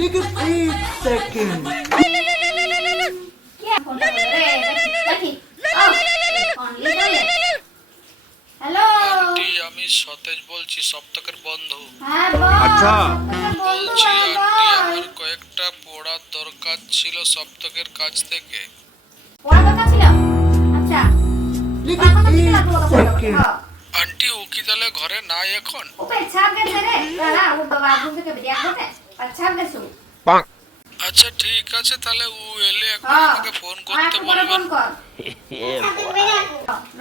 लेकिन एक second hello, aunty আমি সতেজ বলছি সপ্তকের বন্ধু। হ্যাঁ বল। আচ্ছা। বলছি আন্টি আমার কয়েকটা পড়ার দরকার ছিল সপ্তকের কাছ থেকে। পড়া কথা ছিল। আচ্ছা, लेकिन কথা ছিল एक তো सेकंड আন্টি ও কি তাহলে ঘরে নাই এখন? ওকে ছাপ গেছে রে। দাঁড়া, ও বাবা ঘুম থেকে বেরিয়ে আসবে। আর ছাপ গেছে। আচ্ছা ঠিক আছে তাহলে ও এলে একবার হ্যাঁ, আমাকে ফোন করতে পরে বলবেন। ফোন কর।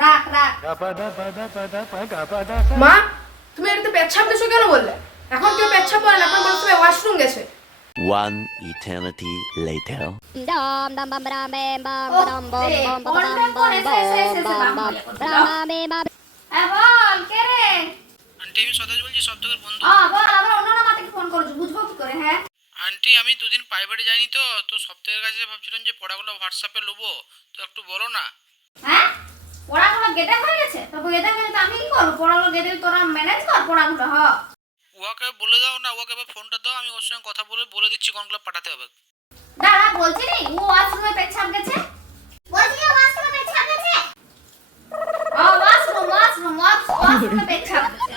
রাখ রাখ। মা, তুমি এটাতে পেচ্ছাপ দিছো কেন বললে? এখন কেউ পেচ্ছাপ করে না, এখন বলছো তুমি ওয়াশরুম গেছে। One eternity later. Dum dum bum bum bam bum ও, bum bum রে, bum bum ফোনটা bum করে bum শেষ bum বাম bum বলে কথা। bum হ্যাঁ বল, কে রে? আন্টি আমি সতেজ বলছি সপ্তকের বন্ধু। বল, আবার অন্য নাম্বারকে ফোন করেছো, বুঝবো কি করে? হ্যাঁ আন্টি আমি দুদিন প্রাইভেটে যাইনি তো সপ্তকের কাছে ভাবছিলাম যে পড়াগুলো হোয়াটসঅ্যাপে নেবো, তো একটু বলো না। হ্যাঁ, পড়াগুলো গেটে হয়ে গেছে। তো গেটে হয়ে গেছে, আমি কি করবো? পড়াগুলো গেটে তোরা ম্যানেজ কর পড়াগুলো। ওকে বলে দাও না, ওকে এবার ফোনটা দাও, আমি ওর সঙ্গে কথা বলে দিচ্ছি কোনগুলো পাঠাতে হবে। দাঁড়া, বলছি নি ও ওয়াশরুমে পেচ্ছাপ গেছে। বলছি ও ওয়াশরুমে পেচ্ছাপ গেছে। ওয়াশরুমে পেচ্ছাপ গেছে।